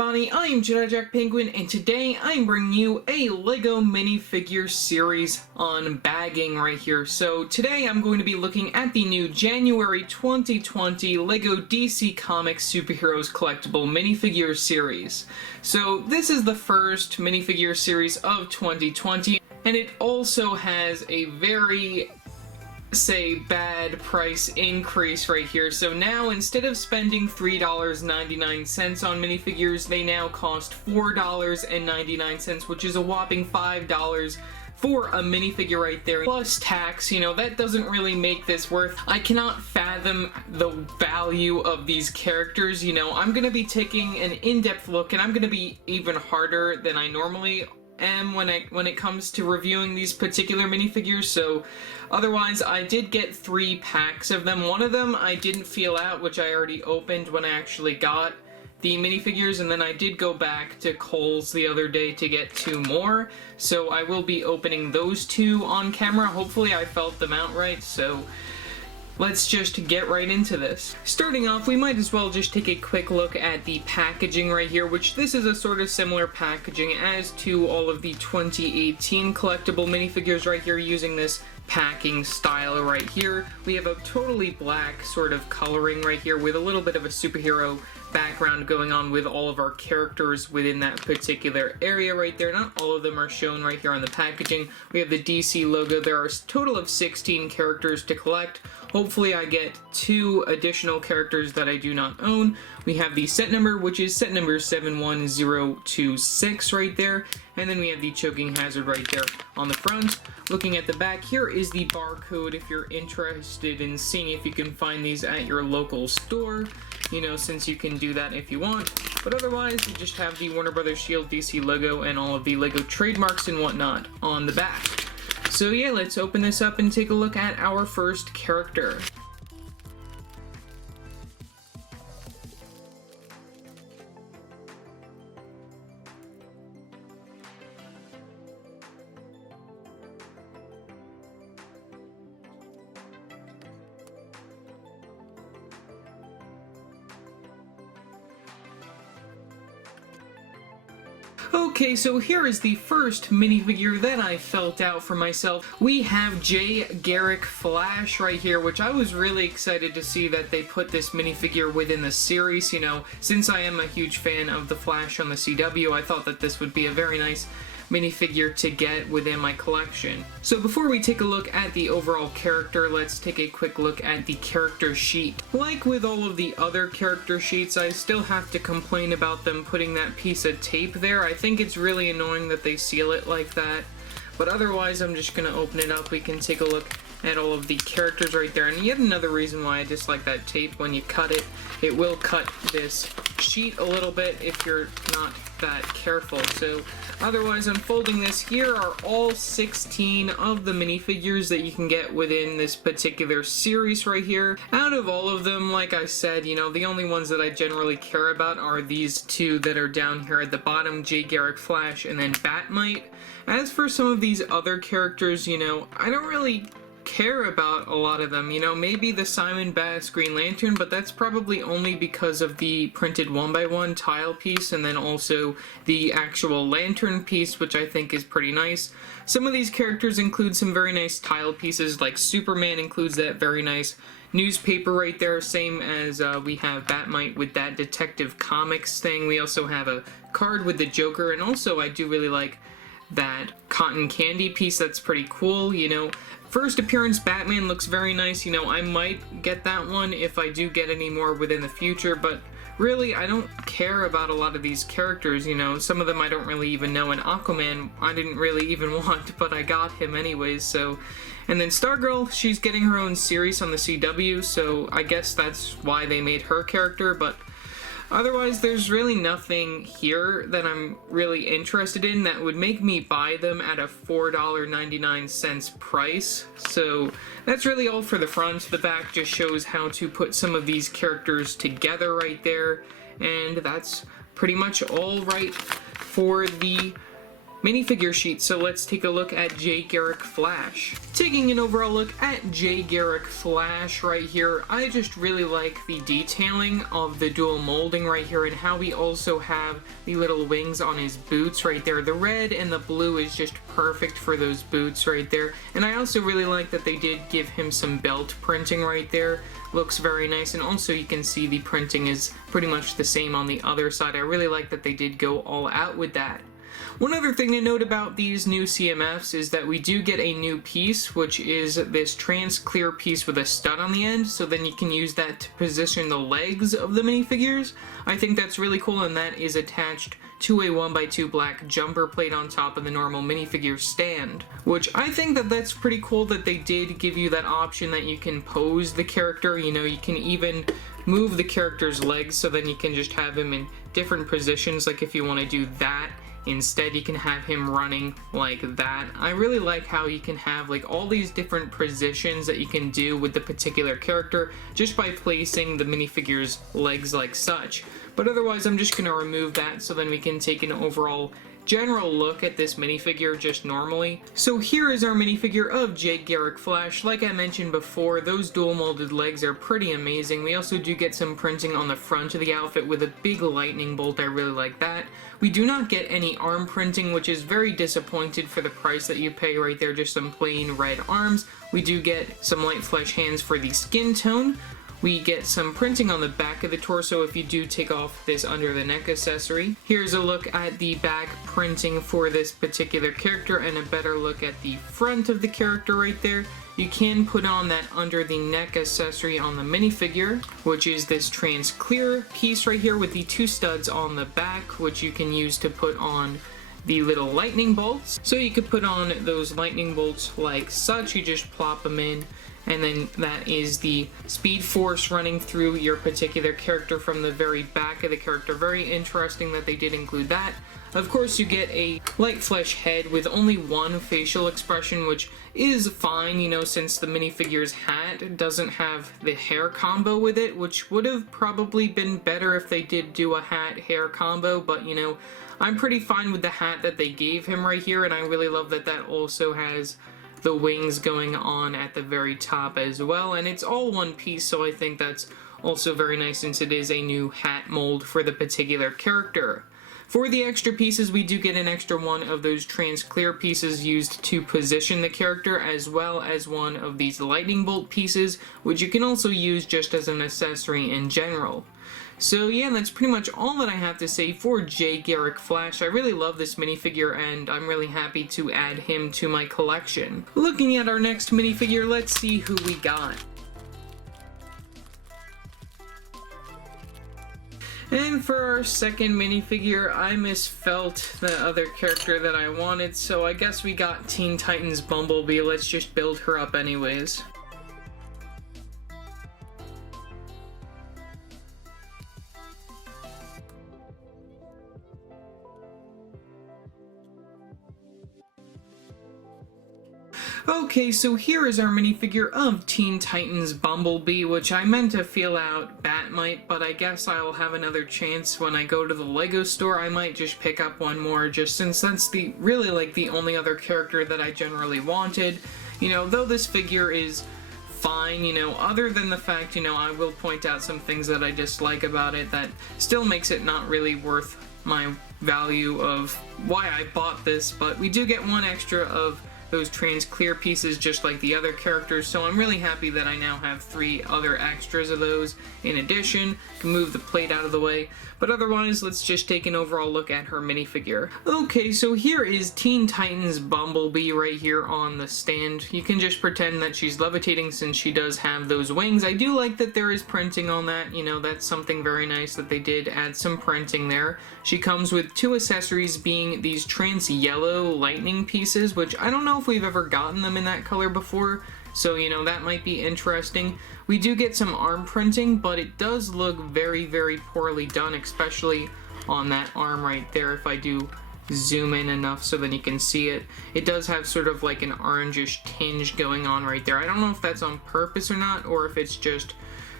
everybody, I'm Jedi Jack Penguin, and today I'm bringing you a LEGO minifigure series on bagging right here. So today I'm going to be looking at the new January 2020 LEGO DC Comics Superheroes collectible minifigure series. So this is the first minifigure series of 2020, and it also has a very bad price increase right here. So now instead of spending $3.99 on minifigures, they now cost $4.99, which is a whopping $5 for a minifigure right there, plus tax. You know, that doesn't really make this worth. I cannot fathom the value of these characters. You know, I'm gonna be taking an in-depth look, and I'm gonna be even harder than I normally am when it comes to reviewing these particular minifigures. So otherwise, I did get 3 packs of them. One of them I didn't feel out, which I already opened when I actually got the minifigures, and then I did go back to Kohl's the other day to get 2 more. So I will be opening those 2 on camera. Hopefully I felt them out right, so let's just get right into this. Starting off, we might as well just take a quick look at the packaging right here, which this is a sort of similar packaging as to all of the 2018 collectible minifigures right here, using this packing style right here. We have a totally black sort of coloring right here with a little bit of a superhero background going on with all of our characters within that particular area right there. Not all of them are shown right here on the packaging. We have the DC logo. There are a total of 16 characters to collect. Hopefully I get 2 additional characters that I do not own. We have the set number, which is set number 71026 right there. And then we have the choking hazard right there on the front. Looking at the back, here is the barcode if you're interested in seeing if you can find these at your local store. You know, since you can do that if you want. But otherwise, you just have the Warner Brothers Shield DC logo and all of the LEGO trademarks and whatnot on the back. So yeah, let's open this up and take a look at our first character. Okay, so here is the first minifigure that I felt out for myself. We have Garrick Flash right here, which I was really excited to see that they put this minifigure within the series. You know, since I am a huge fan of the Flash on the CW, I thought that this would be a very nice minifigure to get within my collection. So before we take a look at the overall character, let's take a quick look at the character sheet. Like with all of the other character sheets, I still have to complain about them putting that piece of tape there. I think it's really annoying that they seal it like that. But otherwise, I'm just gonna open it up. We can take a look at all of the characters right there. And yet another reason why I dislike that tape: when you cut it, it will cut this sheet a little bit if you're not that careful. So otherwise, unfolding this, here are all 16 of the minifigures that you can get within this particular series right here. Out of all of them, like I said, you know, the only ones that I generally care about are these 2 that are down here at the bottom, Garrick Flash and then Batmite. As for some of these other characters, you know, I don't really care about a lot of them. You know, maybe the Simon Bass Green Lantern, but that's probably only because of the printed 1x1 tile piece, and then also the actual lantern piece, which I think is pretty nice. Some of these characters include some very nice tile pieces, like Superman includes that very nice newspaper right there, same as we have Batmite with that Detective Comics thing. We also have a card with the Joker, and also I do really like that cotton candy piece. That's pretty cool. You know, first appearance Batman looks very nice. You know, I might get that one if I do get any more within the future, but really I don't care about a lot of these characters. You know, some of them I don't really even know, and Aquaman I didn't really even want, but I got him anyways. So, and then Stargirl, she's getting her own series on the CW, so I guess that's why they made her character. But otherwise, there's really nothing here that I'm really interested in that would make me buy them at a $4.99 price. So that's really all for the front. The back just shows how to put some of these characters together right there. And that's pretty much all right for the minifigure sheet, so let's take a look at J. Garrick Flash. Taking an overall look at J. Garrick Flash right here, I just really like the detailing of the dual molding right here and how we also have the little wings on his boots right there. The red and the blue is just perfect for those boots right there, and I also really like that they did give him some belt printing right there. Looks very nice, and also you can see the printing is pretty much the same on the other side. I really like that they did go all out with that. One other thing to note about these new CMFs is that we do get a new piece, which is this trans clear piece with a stud on the end, so then you can use that to position the legs of the minifigures. I think that's really cool, and that is attached to a 1x2 black jumper plate on top of the normal minifigure stand, which I think that that's pretty cool that they did give you that option that you can pose the character. You know, you can even move the character's legs, so then you can just have him in different positions, like if you want to do that. Instead, you can have him running like that. I really like how you can have like all these different positions that you can do with the particular character just by placing the minifigure's legs like such. But otherwise, I'm just going to remove that so then we can take an overall general look at this minifigure just normally. So here is our minifigure of J. Garrick Flash. Like I mentioned before, those dual molded legs are pretty amazing. We also do get some printing on the front of the outfit with a big lightning bolt. I really like that. We do not get any arm printing, which is very disappointed for the price that you pay right there, just some plain red arms. We do get some light flesh hands for the skin tone. We get some printing on the back of the torso if you do take off this under the neck accessory. Here's a look at the back printing for this particular character and a better look at the front of the character right there. You can put on that under the neck accessory on the minifigure, which is this trans clear piece right here with the two studs on the back, which you can use to put on the little lightning bolts. So you could put on those lightning bolts like such. You just plop them in, and then that is the speed force running through your particular character from the very back of the character. Very interesting that they did include that. Of course, you get a light flesh head with only one facial expression, which is fine, you know, since the minifigure's hat doesn't have the hair combo with it, which would have probably been better if they did do a hat-hair combo, but, you know, I'm pretty fine with the hat that they gave him right here, and I really love that that also has the wings going on at the very top as well, and it's all one piece, so I think that's also very nice since it is a new hat mold for the particular character. For the extra pieces, we do get an extra one of those trans clear pieces used to position the character, as well as one of these lightning bolt pieces, which you can also use just as an accessory in general. So yeah, that's pretty much all that I have to say for J. Garrick Flash. I really love this minifigure, and I'm really happy to add him to my collection. Looking at our next minifigure, let's see who we got. And for our second minifigure, I misspelt the other character that I wanted, so I guess we got Teen Titans Bumblebee. Let's just build her up anyways. Okay, so here is our minifigure of Teen Titans Bumblebee, which I meant to feel out Batmite, but I guess I'll have another chance when I go to the Lego store. I might just pick up one more, just since that's really like the only other character that I generally wanted. You know, though this figure is fine, you know, other than the fact, you know, I will point out some things that I dislike about it that still makes it not really worth my value of why I bought this, but we do get one extra of those trans clear pieces just like the other characters, so I'm really happy that I now have 3 other extras of those in addition. Can move the plate out of the way, but otherwise let's just take an overall look at her minifigure. Okay, so here is Teen Titans Bumblebee right here on the stand. You can just pretend that she's levitating since she does have those wings. I do like that there is printing on that, you know, that's something very nice that they did add some printing there. She comes with 2 accessories, being these trans yellow lightning pieces, which I don't know if we've ever gotten them in that color before, so you know, that might be interesting. We do get some arm printing, but it does look very, very poorly done, especially on that arm right there. If I do zoom in enough so then you can see it, it does have sort of like an orangish tinge going on right there. I don't know if that's on purpose or not, or if it's just,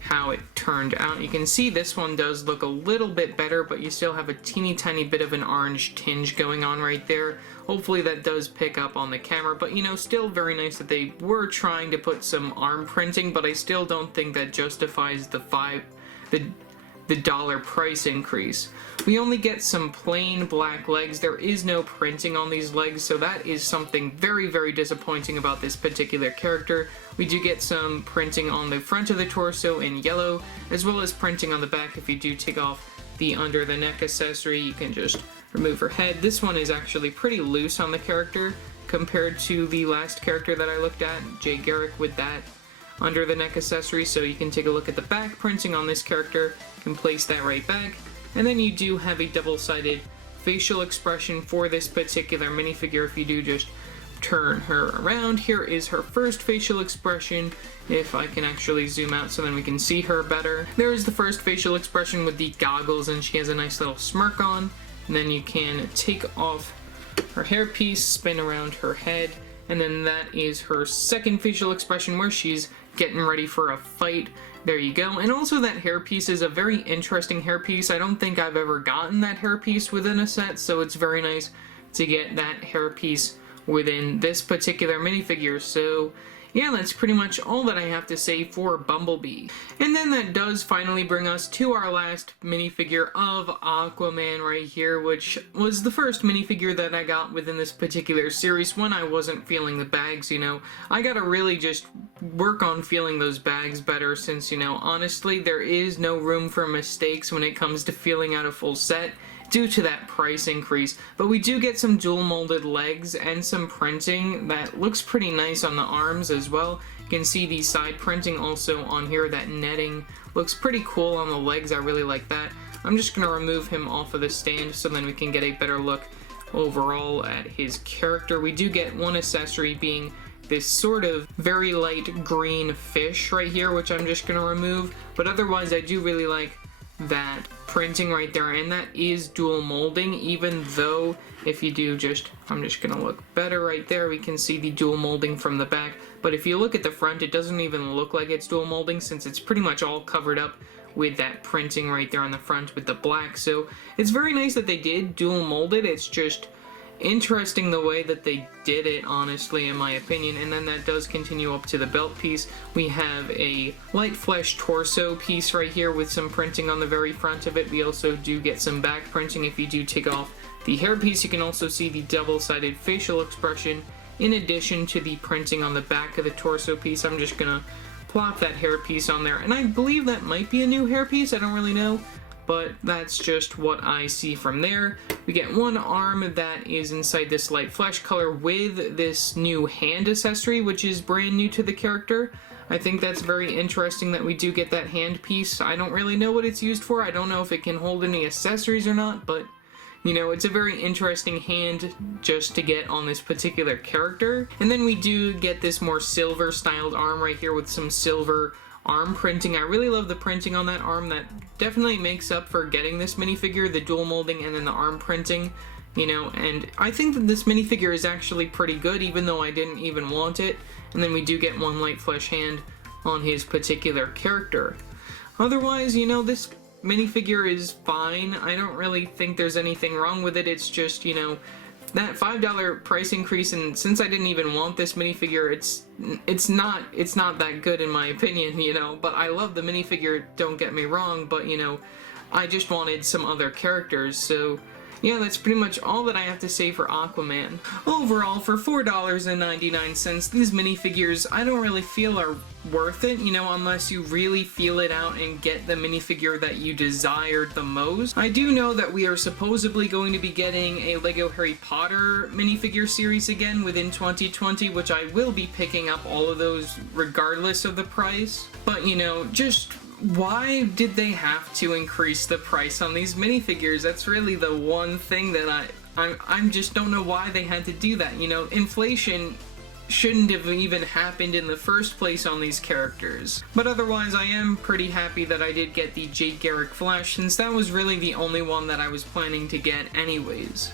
how it turned out. You can see this one does look a little bit better, but you still have a teeny tiny bit of an orange tinge going on right there. Hopefully that does pick up on the camera, but you know, still very nice that they were trying to put some arm printing, but I still don't think that justifies the dollar price increase. We only get some plain black legs. There is no printing on these legs, so that is something very, very disappointing about this particular character. We do get some printing on the front of the torso in yellow, as well as printing on the back. If you do take off the under the neck accessory, you can just remove her head. This one is actually pretty loose on the character compared to the last character that I looked at, Jay Garrick, with that under the neck accessory. So you can take a look at the back printing on this character, you can place that right back, and then you do have a double-sided facial expression for this particular minifigure. If you do just turn her around, here is her first facial expression. If I can actually zoom out so then we can see her better. There is the first facial expression with the goggles, and she has a nice little smirk on. And then you can take off her hairpiece, spin around her head, and then that is her second facial expression where she's getting ready for a fight. There you go. And also that hairpiece is a very interesting hairpiece. I don't think I've ever gotten that hairpiece within a set, so it's very nice to get that hairpiece within this particular minifigure. So yeah, that's pretty much all that I have to say for Bumblebee. And then that does finally bring us to our last minifigure of Aquaman right here, which was the first minifigure that I got within this particular series when I wasn't feeling the bags, you know. I gotta really just work on feeling those bags better since, you know, honestly, there is no room for mistakes when it comes to feeling out a full set due to that price increase. But we do get some dual molded legs and some printing that looks pretty nice on the arms as well. You can see the side printing also on here. That netting looks pretty cool on the legs. I really like that. I'm just going to remove him off of the stand so then we can get a better look overall at his character. We do get one accessory being this sort of very light green fish right here, which I'm just going to remove. But otherwise, I do really like that printing right there, and that is dual molding, even though if you do just, I'm just gonna look better right there, we can see the dual molding from the back, but if you look at the front, it doesn't even look like it's dual molding since it's pretty much all covered up with that printing right there on the front with the black. So it's very nice that they did dual mold it. It's just interesting the way that they did it, honestly, in my opinion. And then that does continue up to the belt piece. We have a light flesh torso piece right here with some printing on the very front of it. We also do get some back printing. If you do take off the hair piece, you can also see the double-sided facial expression in addition to the printing on the back of the torso piece. I'm just gonna plop that hair piece on there, and I believe that might be a new hair piece, I don't really know, but that's just what I see from there. We get one arm that is inside this light flesh color with this new hand accessory, which is brand new to the character. I think that's very interesting that we do get that hand piece. I don't really know what it's used for. I don't know if it can hold any accessories or not, but you know, it's a very interesting hand just to get on this particular character. And then we do get this more silver styled arm right here with some silver arm printing. I really love the printing on that arm. That definitely makes up for getting this minifigure, the dual molding and then the arm printing, you know, and I think that this minifigure is actually pretty good even though I didn't even want it. And then we do get one light flesh hand on his particular character. Otherwise, you know, this minifigure is fine. I don't really think there's anything wrong with it. It's just, you know, that $5 price increase, and since I didn't even want this minifigure, it's not that good in my opinion, you know. But I love the minifigure, don't get me wrong, but you know, I just wanted some other characters. So yeah, that's pretty much all that I have to say for Aquaman. Overall, for $4.99, these minifigures I don't really feel are worth it, you know, unless you really feel it out and get the minifigure that you desired the most. I do know that we are supposedly going to be getting a LEGO Harry Potter minifigure series again within 2020, which I will be picking up all of those regardless of the price. But you know, just why did they have to increase the price on these minifigures? That's really the one thing that I just don't know why they had to do that. You know, inflation shouldn't have even happened in the first place on these characters. But otherwise, I am pretty happy that I did get the Jay Garrick Flash, since that was really the only one that I was planning to get anyways.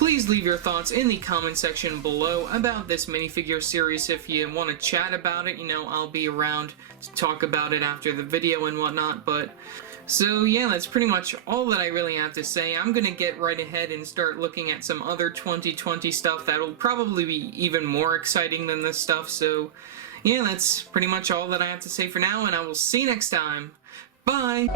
Please leave your thoughts in the comment section below about this minifigure series. If you want to chat about it, you know, I'll be around to talk about it after the video and whatnot, but... So yeah, that's pretty much all that I really have to say. I'm gonna get right ahead and start looking at some other 2020 stuff that'll probably be even more exciting than this stuff, so yeah, that's pretty much all that I have to say for now, and I will see you next time. Bye!